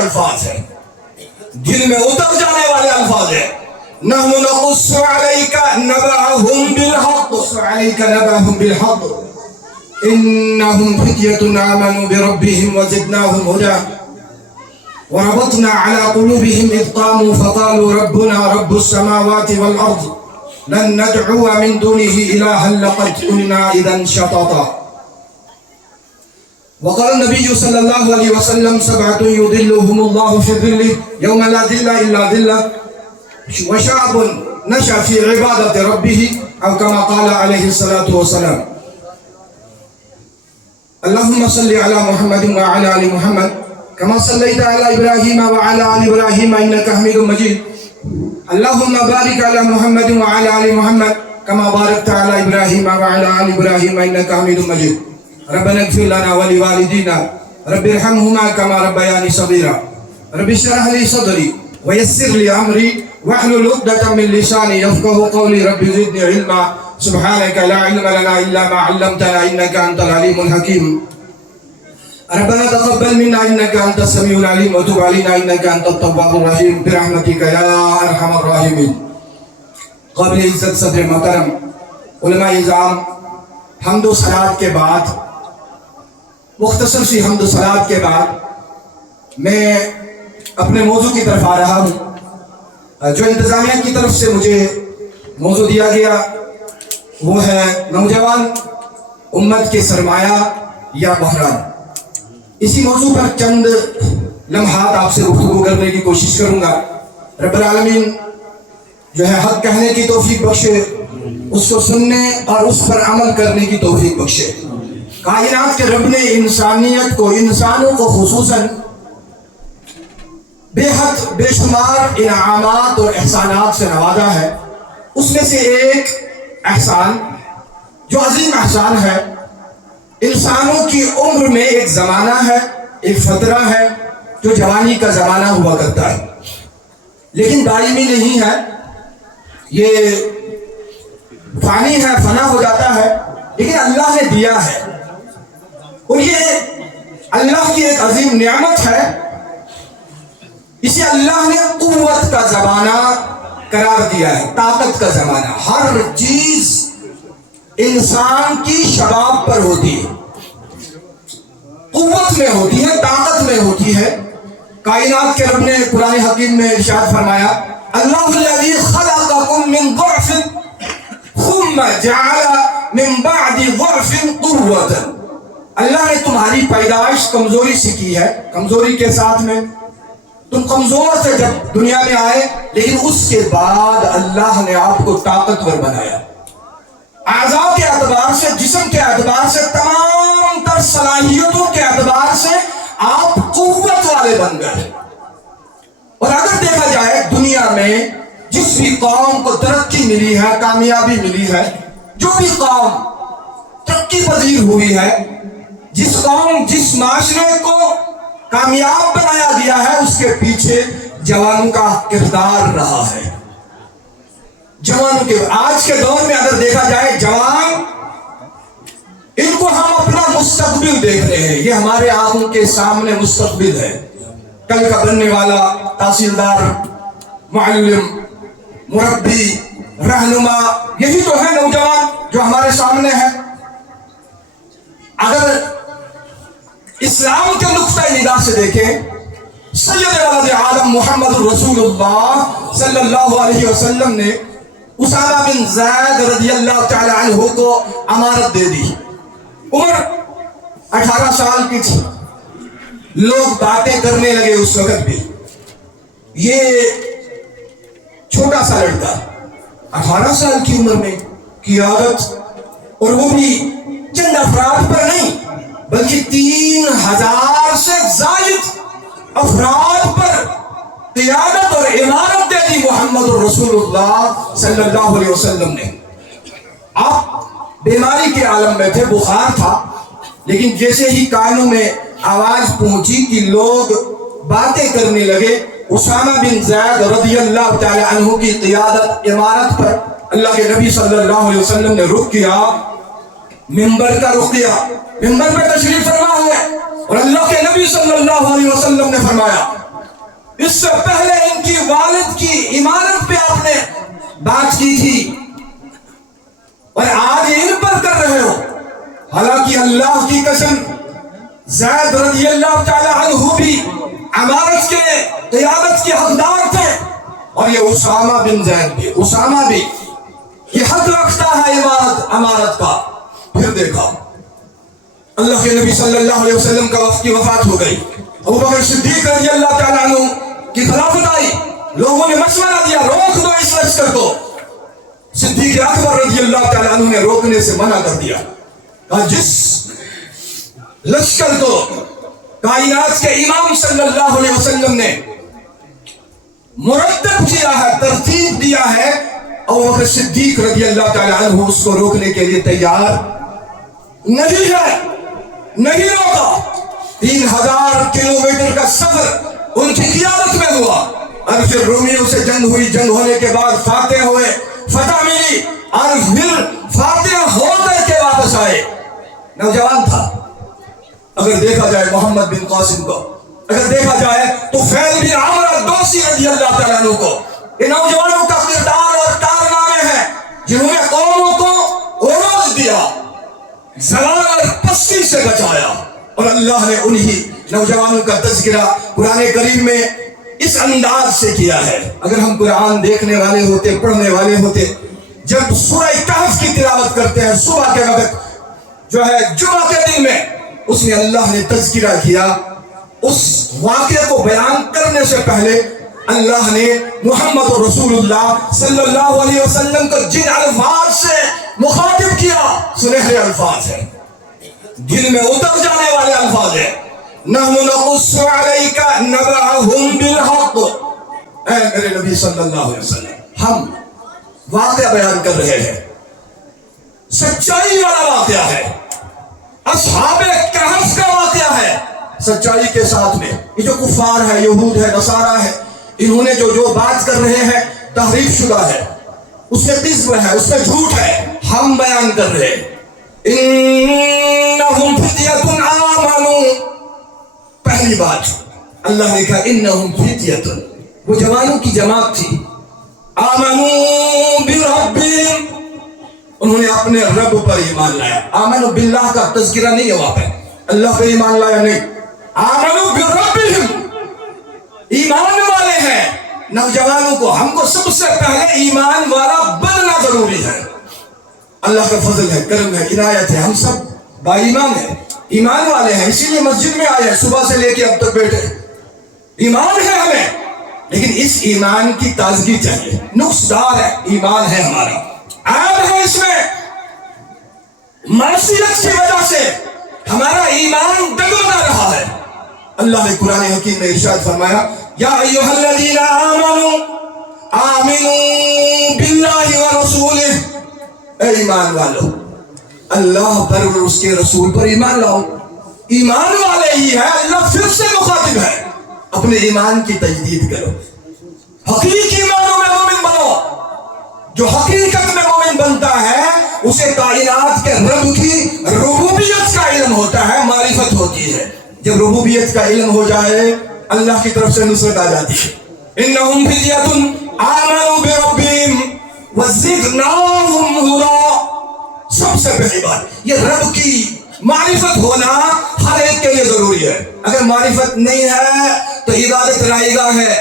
الفاظ ہیں، دل میں اتر جانے والے الفاظ ہیں۔ نحن نقص عليك نبأهم بالحق إنهم فتية آمنوا بربهم وزدناهم هدى وربطنا على قلوبهم إذ قاموا فقالوا ربنا رب السماوات والأرض لن ندعو من دونه إلها لقد قلنا إذا شططا وقال النبي صلى الله عليه وسلم سبعة يظلهم الله في ظله يوم لا ظل إلا ظله وشعب نشأ في عبادة ربه أو كما قال عليه الصلاة والسلام۔ اللهم صل على محمد وعلى آل محمد كما صليت على إبراهيم وعلى آل إبراهيم إنك حميد مجيد۔ اللهم بارك على محمد وعلى آل محمد كما باركت على إبراهيم وعلى آل إبراهيم إنك حميد مجيد۔ ربنا اغفر لنا ولوالدينا رب ارحمهما كما ربياني صغيرا رب اشرح لي صدري ويسر لي أمري واحلل عقدة من لساني يفقهوا قولي رب زدني علما سبحانك لا علم لنا إلا ما علمتنا إنك أنت العليم الحكيم۔ ربنا تقبل منا إنك أنت السميع العليم وتب علينا إنك أنت التواب الرحيم برحمتك يا أرحم الراحمين۔ قابل عزت صدر محترم علماء اعظام، حمد و صلات کے بعد، مختصر سی حمد و صلات کے بعد میں اپنے موضوع کی طرف آ رہا ہوں۔ جو انتظامیہ کی طرف سے مجھے موضوع دیا گیا وہ ہے نوجوان امت کے سرمایہ یا بحران۔ اسی موضوع پر چند لمحات آپ سے گفتگو کرنے کی کوشش کروں گا۔ رب العالمین جو ہے حق کہنے کی توفیق بخشے، اس کو سننے اور اس پر عمل کرنے کی توفیق بخشے۔ کائنات کے رب نے انسانیت کو، انسانوں کو خصوصاً بے حد بے شمار انعامات اور احسانات سے نوازا ہے۔ اس میں سے ایک احسان جو عظیم احسان ہے، انسانوں کی عمر میں ایک زمانہ ہے، ایک فترہ ہے جو جوانی کا زمانہ ہوا کرتا ہے، لیکن دائمی نہیں ہے، یہ فانی ہے، فنا ہو جاتا ہے، لیکن اللہ نے دیا ہے اور یہ اللہ کی ایک عظیم نعمت ہے۔ اسے اللہ نے قوت کا زمانہ قرار دیا ہے، طاقت کا زمانہ۔ ہر چیز انسان کی شباب پر ہوتی ہے، قوت میں ہوتی ہے، طاقت میں ہوتی ہے۔ کائنات کے رب نے قرآن حکیم میں ارشاد فرمایا، اللہ الذی خلقکم من ضعف ثم جعل من بعد ضعف قوة۔ اللہ نے تمہاری پیدائش کمزوری سے کی ہے، کمزوری کے ساتھ میں تم کمزور سے جب دنیا میں آئے، لیکن اس کے بعد اللہ نے آپ کو طاقتور بنایا۔ اعضاء کے اعتبار سے، جسم کے اعتبار سے، تمام تر صلاحیتوں کے اعتبار سے آپ قوت والے بن گئے۔ اور اگر دیکھا جائے دنیا میں جس بھی قوم کو ترقی ملی ہے، کامیابی ملی ہے، جو بھی قوم ترقی پذیر ہوئی ہے، جس قوم، جس معاشرے کو کامیاب بنایا گیا ہے، اس کے پیچھے جوانوں کا کردار رہا ہے۔ جوانوں کے آج کے دور میں اگر دیکھا جائے، جوان، ان کو ہم اپنا مستقبل دیکھ رہے ہیں، یہ ہمارے آنکھوں کے سامنے مستقبل ہے۔ کل کا بننے والا تحصیلدار، معلم، مربی، رہنما، یہی تو ہے نوجوان جو ہمارے سامنے ہے۔ اگر اسلام کے نقطۂ نگاہ سے دیکھیں، سید ولد عالم محمد رسول اللہ صلی اللہ علیہ وسلم نے اسامہ بن زید رضی اللہ تعالی عنہ کو امارت دے دی۔ عمر 18 سال کی تھی، لوگ باتیں کرنے لگے اس وقت بھی، یہ چھوٹا سا لڑکا 18 سال کی عمر میں قیادت، اور وہ بھی چند افراد پر نہیں بلکہ 3000 سے زائد افراد پر قیادت اور امارت دے دی محمد رسول اللہ صلی اللہ علیہ وسلم نے۔ آپ بیماری کے عالم میں تھے، بخار تھا، لیکن جیسے ہی کانوں میں آواز پہنچی کہ لوگ باتیں کرنے لگے، اسامہ بن زید رضی اللہ تعالی عنہ کی قیادت، امارت پر اللہ کے نبی صلی اللہ علیہ وسلم نے رخ کیا، منبر کا رخ کیا، منبر پہ تشریف فرما ہوئے، اور اللہ کے نبی صلی اللہ علیہ وسلم نے فرمایا اس سے پہلے ان کی والد کی عمارت پہ آپ نے بات کی تھی اور آج ان پر کر رہے ہو. حالانکہ اللہ کی قسم زید رضی اللہ تعالی عنہ بھی عمارت کے قیادت کے حقدار تھے اور یہ اسامہ بن زید بھی. اسامہ بھی یہ حق رکھتا ہے عمارت کا. پھر دیکھا اللہ کے نبی صلی اللہ علیہ وسلم کا وقت کی وفات ہو گئی. ابو بکر صدیق رضی اللہ تعالیٰ عنہ کی خلافت آئی. لوگوں نے مشورہ دیا روک دو اس لشکر کو. صدیق اکبر رضی اللہ تعالیٰ عنہ نے روکنے سے منع کر دیا. جس لشکر کو کائنات کے امام صلی اللہ علیہ وسلم نے مرتب کیا ہے, ترتیب دیا ہے, ابو بکر صدیق رضی اللہ تعالیٰ عنہ اس کو روکنے کے لیے تیار نہیں ہے, نہیں روکا. 3000 کلومیٹر کا سفر ان کی قیادت میں ہوا اور پھر رومیوں سے جنگ ہوئی. جنگ ہونے کے بعد فاتح ہوئے, فتح ملی اور پھر فاتح ہو کر کے واپس آئے. نوجوان تھا. اگر دیکھا جائے محمد بن قاسم کو, اگر دیکھا جائے تو فیل بن عمرو الدوسی رضی اللہ تعالیٰ عنہ کو, یہ نوجوانوں کا کردار اور کارنامے ہیں جنہوں نے قوموں کو عروج دیا, زوال اور پستی سے بچایا. اور اللہ نے انہی نوجوانوں کا تذکرہ قرآن کریم میں اس انداز سے کیا ہے. اگر ہم قرآن دیکھنے والے ہوتے, پڑھنے والے ہوتے, جب سورہ کہف کی تلاوت کرتے ہیں صبح کے وقت جو ہے جمعہ کے دن میں, اس میں اللہ نے تذکرہ کیا. اس واقعے کو بیان کرنے سے پہلے اللہ نے محمد رسول اللہ صلی اللہ علیہ وسلم کو جن الفاظ سے مخاطب کیا, سنہرے الفاظ ہیں, دل میں اتر جانے والے الفاظ ہیں. نحن نقص علیک نبأہم بالحق. اے میرے نبی صلی اللہ علیہ وسلم, ہم واقعہ بیان کر رہے ہیں, سچائی والا واقعہ ہے, اصحاب کہف کا واقعہ ہے, سچائی کے ساتھ میں. یہ جو کفار ہے, یہود ہے, نصارہ ہے, انہوں نے جو بات کر رہے ہیں تحریف شدہ ہے, اس میں کذب ہے, اس میں جھوٹ ہے. ہم بیان کر رہے ہیں انہم فتیۃ آمنوا. پہلی بات اللہ نے کہا انہم فتیۃ, وہ جوانوں کی جماعت تھی. آمنوا بربہم, انہوں نے اپنے رب پر ایمان لایا. آمنوا باللہ کا تذکرہ نہیں ہے وہاں پہ, اللہ پر ایمان لایا نہیں. آمنوا بربہم, ایمان والے ہیں. نوجوانوں کو, ہم کو سب سے پہلے ایمان والا بننا ضروری ہے. اللہ کا فضل ہے, کرم ہے, عنایت ہے, ہم سب با ایمان ہیں, ایمان والے ہیں, اسی لیے مسجد میں آئے, صبح سے لے کے اب تک بیٹھے. ایمان ہے ہمیں, لیکن اس ایمان کی تازگی چاہیے. نقص دار ہے ایمان ہے ہمارا, عیب ہے اس میں, معصیت کی وجہ سے ہمارا ایمان ڈگمگا رہا ہے. اللہ نے قرآن حکیم میں ارشاد فرمایا یا ایھا الذین آمنوا آمنوا باللہ ورسولہ, اے ایمان والو اللہ پر اور اس کے رسول پر ایمان لاؤ. ایمان والے ہی ہے, اللہ پھر سے مخاطب ہے, اپنے ایمان کی تجدید کرو, حقیقی معنوں میں مومن بنو. جو حقیقت میں مومن بنتا ہے اسے کائنات کے رب کی ربوبیت کا علم ہوتا ہے, معرفت ہوتی ہے. جب ربوبیت کا علم ہو جائے اللہ کی طرف سے نصرت آ جاتی ہے. انہم فتیۃ آمنوا بربہم وزدناہم ہدی. سب سے پہلی بات یہ رب کی معرفت ہونا ہر ایک کے لیے ضروری ہے. اگر معرفت نہیں ہے تو عبادت رائے گاہ ہے.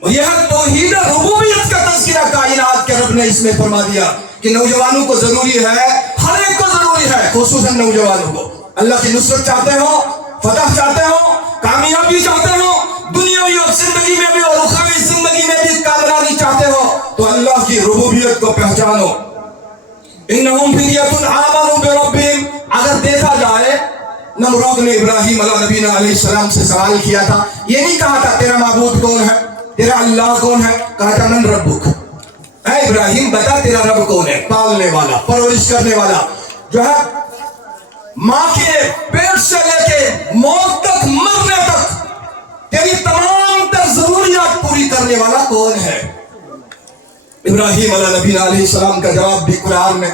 یہ توحید ربوبیت کا تذکرہ کائنات کے رب نے اس میں فرما دیا کہ نوجوانوں کو ضروری ہے, ہر ایک کو ضروری ہے, خصوصاً نوجوانوں کو. اللہ کی نصرت چاہتے ہو, فتح چاہتے ہو, کامیابی چاہتے ہو, دنیاوی اور زندگی میں بھی اور اخروی زندگی میں بھی کامیابی چاہتے ہو, تو اللہ کی ربوبیت کو پہچانو. انہم فتیۃ آمنوا بربہم. اگر دیکھا جائے نمرود نے ابراہیم علیہ نبینا علیہ السلام سے سوال کیا تھا, یہ نہیں کہا تھا تیرا معبود کون ہے, تیرا اللہ کون ہے, کہا تھا من ربک. اے ابراہیم بتا تیرا رب کون ہے, پالنے والا, پرورش کرنے والا, جو ہے ماں کے پیٹ سے لے کے موت تک, مرنے تک تیری تمام تر ضروریات پوری کرنے والا کون ہے. ابراہیم علیہ نبی علیہ السلام کا جواب بھی قرآن میں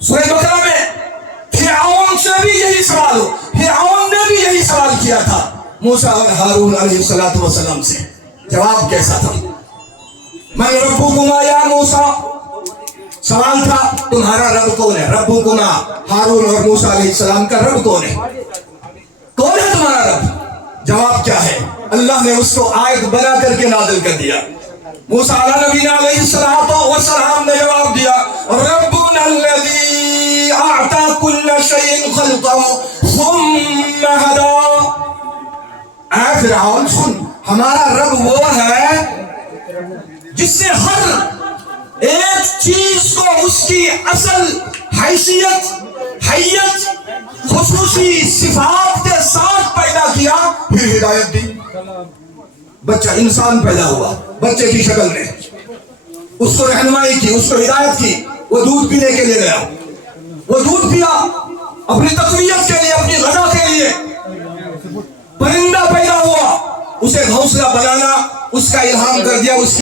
سورہ بقرہ میں فرعون سے بھی یہی سوال ہو, فرعون نے بھی یہی سوال کیا تھا, موسیٰ اور ہارون علیہ السلام سے جواب کیسا تھا؟ من ربکما یا موسیٰ، سوال تھا تمہارا رب کون ہے؟ ربکما ہارون اور موسیٰ علیہ السلام کا رب کون ہے؟ کون ہے تمہارا رب؟ جواب کیا ہے؟ اللہ نے اس کو آیت بنا کر کے نازل کر دیا. موسیٰ نبینا علیہ السلام نے جواب دیا ربنا الذی اعطى كل شيء خلقه ثم هدى. اے فرعون سن، ہمارا رب وہ ہے جس نے ہر ایک چیز کو اس کی اصل حیثیت، خصوصی صفات کے ساتھ پیدا کیا، پھر ہدایت دی. بچہ انسان پیدا ہوا بچے کی شکل میں، اس کو رہنمائی کی، اس کو ہدایت کی. وہ دودھ پینے کے لیے گیا، وہ دودھ پیا اپنی تقویت کے لیے، اپنی غذا کے لیے. پرندہ پیدا ہوا، اسے گھونسلہ بنانا اس کا الہام کر دیا. اس